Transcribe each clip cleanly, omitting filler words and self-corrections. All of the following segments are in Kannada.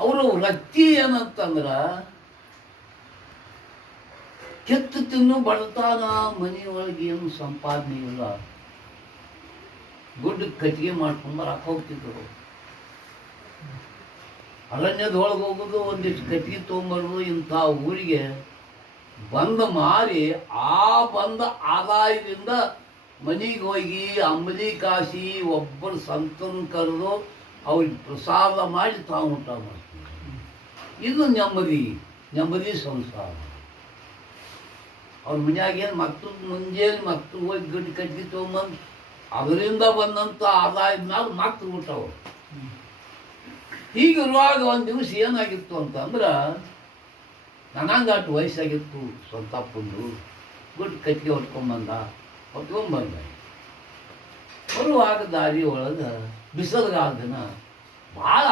ಅವರು ವೃತ್ತಿ ಏನಂತಂದ್ರೆ ಕೆತ್ತು ತಿನ್ನು ಬಡತಾನ, ಮನೆಯೊಳಗೆ ಏನು ಸಂಪಾದನೆ ಇಲ್ಲ, ಗುಡ್ಡ ಕಟ್ಟಿಗೆ ಮಾಡ್ಕೊಂಬರಕ್ಕೆ ಹೋಗ್ತಿದ್ರು. ಅರಣ್ಯದೊಳಗೆ ಹೋಗೋದು, ಒಂದಿಷ್ಟು ಕಟ್ಟಿಗೆ ತೊಗೊಂಬರೋದು, ಇಂಥ ಊರಿಗೆ ಬಂದು ಮಾರಿ ಆ ಬಂದ ಆದಾಯದಿಂದ ಮನೆಗೆ ಹೋಗಿ ಅಂಬಲಿ ಕಾಸಿ ಒಬ್ಬರು ಸಂತನ ಕರೆದು ಅವ್ರಿಗೆ ಪ್ರಸಾದ ಮಾಡಿ ತಾವು ಊಟ ಮಾಡ್ತೀವಿ. ಇದು ನೆಮ್ಮದಿ ಸಂಸಾರ. ಅವ್ರ ಮನ್ಯಾಗೇನು ಮಕ್ಕಳು ಮುಂಜಾನೆ ಮಕ್ಕಳು ಹೋಗಿ ಗಡ್ಡಿ ಕಟ್ಟಿ ತೊಗೊಂಬಂದು ಅದರಿಂದ ಬಂದಂಥ ಆದಾಯದ ಮ್ಯಾಲ ಮಕ್ಕಳು ಊಟ ಅವರು. ಹೀಗಿರುವಾಗ ಒಂದು ದಿವಸ ಏನಾಗಿತ್ತು ಅಂತಂದ್ರೆ, ನನಂಗಾಟು ವಯಸ್ಸಾಗಿತ್ತು. ಸ್ವಂತಪ್ಪಂದು ಗುಡ್ಡ ಕಟ್ಟಿಗೆ ಹೊತ್ಕೊಂಬಂದ. ಬರುವಾಗ ದಾರಿ ಒಳಗೆ ಬಿಸಿಲುಗಾಲ ದಿನ ಭಾಳ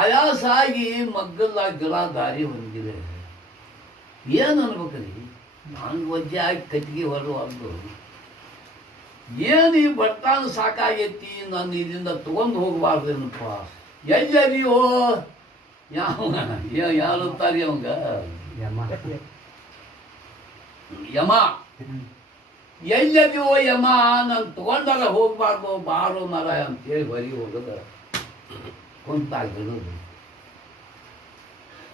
ಆಯಾಸ ಆಗಿ ಮಗ್ಗಲ್ಲಾಗಿ ಗಿಡ ದಾರಿ ಹೊಂದಿದೆ. ಏನು ಅನ್ಬೇಕ್ರಿ, ನಾನು ವಜ್ಜೆ ಆಗಿ ಕಟ್ಟಿಗೆ ಹೊರವಲ್ದು, ಏನು ಈ ಬರ್ತಾನ ಸಾಕಾಗೈತಿ, ನಾನು ಇಲ್ಲಿಂದ ತೊಗೊಂಡು ಹೋಗಬಾರ್ದೇನಪ್ಪ. ಎಲ್ಲದಿಯೋ ಯಾರುತ್ತಾರೆ ಅವಂಗ ಯಮ, ಎಲ್ಲದಿಯೋ ಯಮ, ನಾನು ತೊಗೊಂಡಾಗ ಹೋಗ್ಬಾರ್ದು, ಬಾರೋ ಮರ ಅಂತೇಳಿ ಹೊರಗೆ ಹೋಗೋದು ಕುಂತಾಗಿರೋದು.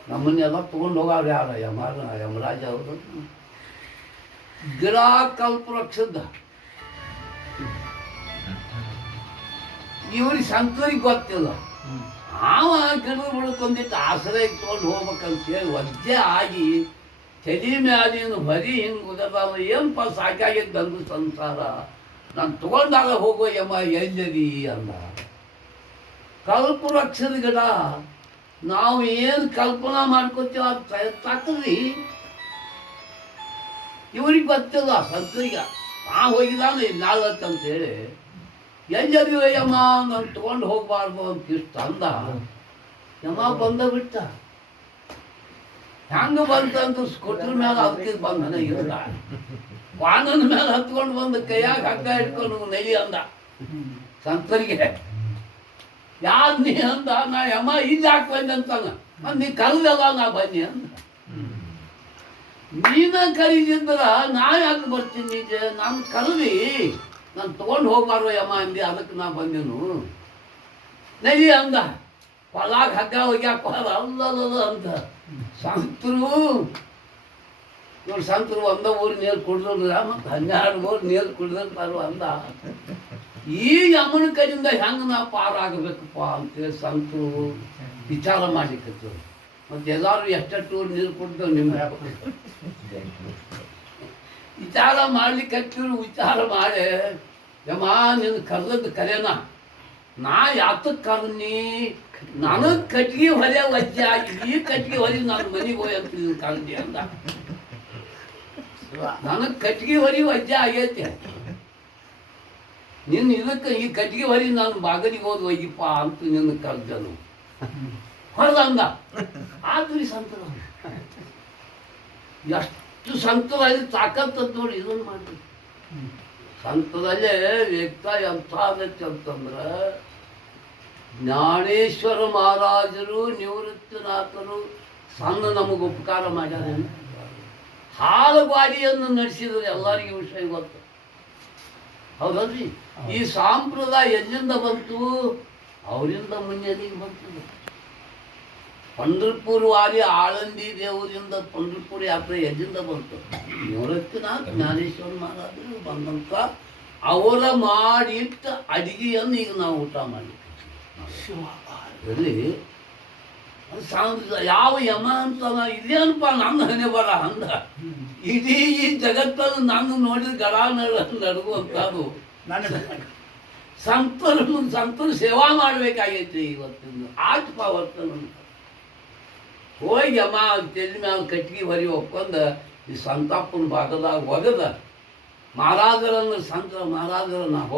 ನಮ್ಮನ್ನೆಲ್ಲ ತೊಗೊಂಡು ಹೋಗೋರು ಯಾರ? ಯಮರಾಜ ಅವರು. ಗಿಡ ಕಲ್ಪವೃಕ್ಷದ ಇವ್ರಿಗೆ ಸಂತರಿಗೆ ಗೊತ್ತಿಲ್ಲ. ಅವ ಗಿಡ ಬಿಡ್ಕೊಂಡಿಟ್ಟು ಆಶ್ರಯ ತೊಗೊಂಡು ಹೋಗ್ಬೇಕಂತೇಳಿ ವಜ್ಜೆ ಆಗಿ ತಲೆ ಮ್ಯಾಲಿನ ಬರೀ ಹಿಂಗೆ ಉದರ್ತಾವ. ಏನಪ್ಪ ಸಾಕಾಗಿದ್ದು ಬಂದು ಸಂಸಾರ, ನಾನು ತೊಗೊಂಡಾಗ ಹೋಗೋ ಯಮ ಎಲ್ಲದಿ ಅಂದ. ಕಲ್ಪವೃಕ್ಷದ ಗಿಡ ನಾವು ಏನು ಕಲ್ಪನಾ ಮಾಡ್ಕೋತೀವಿ ಅದು ತಕ್ಕದ್ರಿ. ಇವ್ರಿಗೆ ಗೊತ್ತಿಲ್ಲ ಸಂತರಿಗೆ. ಹೋಗಿದ್ದಾನೆ ನಾಳತ್ತಂತೇಳಿ ಎಲ್ಲದಿಯೋ ಯಮ, ನಾನು ತೊಗೊಂಡು ಹೋಗ್ಬಾರ್ದು ಅಂತ ಇಷ್ಟು ಅಂದ. ಯಮ ಬಂದ ಬಿಟ್ಟ. ಹೆಂಗೆ ಬಂತಂತ ಸ್ಕೂಟ್ರ್ ಮೇಲೆ ಹತ್ತಿ ಬಂದನ ಇರಲ್ಲ, ವಾಹನದ ಮೇಲೆ ಹತ್ಕೊಂಡು ಬಂದು ಕೈಯಾಗ ಹಗ್ಗ ಇಟ್ಕೊಂಡು ನೈಲಿ ಅಂದ ಸಂತರಿಗೆ. ಯಾರು ನೀ ಅಂದ? ನಾ ಯಮ ಇಲ್ಲಿ ಹಾಕಿ ಬಂದೆ ಅಂತಾನ. ನೀ ಕರೆದಲ್ಲ, ನಾ ಬನ್ನಿ ಅಂದ. ನೀನ ಕರೀದಿದ್ರ ನಾ ಯಾಕೆ ಬರ್ತೀನಿ? ನಿಜ ನಾನು ಕರೆದಿ, ನಾನು ತೊಗೊಂಡು ಹೋಗ್ಬಾರ್ದು ಯಮ ಅಂದಿ, ಅದಕ್ಕೆ ನಾ ಬಂದೇನು ನೈಲಿ ಅಂದ. ಹೊಲಾಗ ಹಗ್ಗ ಹೋಗ್ಯಾಕ ಅಲ್ಲದ ಅಂತ ಸಂತರು. ಇವ್ರು ಸಂತರು ಒಂದ ಊರು ನೀರು ಕುಡ್ದಿಲ್ಲ, ಮತ್ತು 12 ಊರು ನೀರು ಕುಡ್ದಿರ್ತಾರು ಅಂದ. ಈ ಯಮನ ಕೈಯಿಂದ ಹೆಂಗೆ ನಾ ಪಾರಾಗಬೇಕಪ್ಪ ಅಂತೇಳಿ ಸಂತರು ವಿಚಾರ ಮಾಡ್ಲಿಕ್ಕೆ. ಮತ್ತು ಎಲ್ಲರೂ ಎಷ್ಟೆಷ್ಟು ಊರು ನೀರು ಕುಡ್ದು ನಿಮ್ಗೆ ವಿಚಾರ ಮಾಡ್ಲಿಕ್ಕೆ ವಿಚಾರ ಮಾಡಿ, ಯಮ ನಿನ್ನ ಕರೆದದ್ದು ಕರೆನ, ನಾ ಯಾತಕ್ಕೆ ಕರ್ನಿ? ನನಗೆ ಕಟ್ಟಿಗೆ ಹೊರೆ ವಜ್ಜೆ ಆಗಿ ಈ ಕಟ್ಟಿಗೆ ಹೊರಿ ನಾನು ಮನೆಗೆ ಹೋಗಿ ಅಂತ ಕರ್ದಿ ಅಂದ. ನನಗೆ ಕಟ್ಟಿಗೆ ಹೊರಿ ವಜ್ಜೆ ಆಗೈತೆ, ನಿನ್ನ ಇದಕ್ಕೆ ಈ ಕಟ್ಟಿಗೆ ಹೊರಿ ನಾನು ಬಾಗಲಿಗೆ ಹೋದ್ ಒಯ್ಯಪ್ಪ ಅಂತ ನಿನ್ನ ಕರ್ದನು ಹೊರದಂದ. ಆದ್ರಿ ಸಂತರ ಎಷ್ಟು ಸಂತರಲ್ಲಿ ತಾಕತ್ತದ ನೋಡಿ. ಇದನ್ನು ಮಾಡಿ ಸಂತದಲ್ಲೇ ವ್ಯಕ್ತ ಎಂಥ ಆಗತ್ತೆ ಅಂತಂದ್ರೆ, ಜ್ಞಾನೇಶ್ವರ ಮಹಾರಾಜರು ನಿವೃತ್ತಿನಾಥರು ಸಣ್ಣ ನಮಗೆ ಉಪಕಾರ ಮಾಡ್ಯಾರ. ಹಾಲುಗಾಡಿಯನ್ನು ನಡೆಸಿದ್ರು, ಎಲ್ಲರಿಗೂ ವಿಷಯ ಗೊತ್ತು ಹೌದಲ್ರಿ. ಈ ಸಂಪ್ರದಾಯ ಎಲ್ಲಿಂದ ಬಂತು? ಅವರಿಂದ ಮುನ್ನೆಲೆಗೆ ಬಂತು. ಪಂಢರಪುರ ವಾರಿ ಆಳಂದಿ ದೇವರಿಂದ ಪಂಢರಪುರ ಯಾತ್ರೆ ಎಲ್ಲಿಂದ ಬಂತು? ನಿವೃತ್ತಿನಾಥ ಜ್ಞಾನೇಶ್ವರ ಮಹಾರಾಜರು ಬಂದಂತ ಅವರ ಮಾಡಿಟ್ಟ ಅಡಿಗೆಯನ್ನು ಈಗ ನಾವು ಊಟ ಮಾಡಲಿಕ್ಕೆ ಯಾವ ಯಮ ಅಂತ ಇದೇನಪ್ಪ ನನ್ನ ಹಣೆ ಬರ ಅಂದ. ಇಡೀ ಈ ಜಗತ್ತನ್ನು ನಾನು ನೋಡಿದ ಗಡ ನಡುವಂಥದ್ದು. ಸಂತರು ಸೇವಾ ಮಾಡಬೇಕಾಗೈತಿ ಇವತ್ತಿನ ಆತ್ಮ ವರ್ತನ. ಹೋಗಿ ಯಮ ತೆಲಿ ಮ್ಯಾಲ ಕಟ್ಟಿಗೆ ಹೊರಿ ಒಪ್ಕೊಂಡು ಈ ಸಂತಾಪನ ಭಾಗದಾಗ ಒಗದ ಮಹಾರಾಜರನ್ನು ಸಂತರ ಮಹಾರಾಜರನ್ನ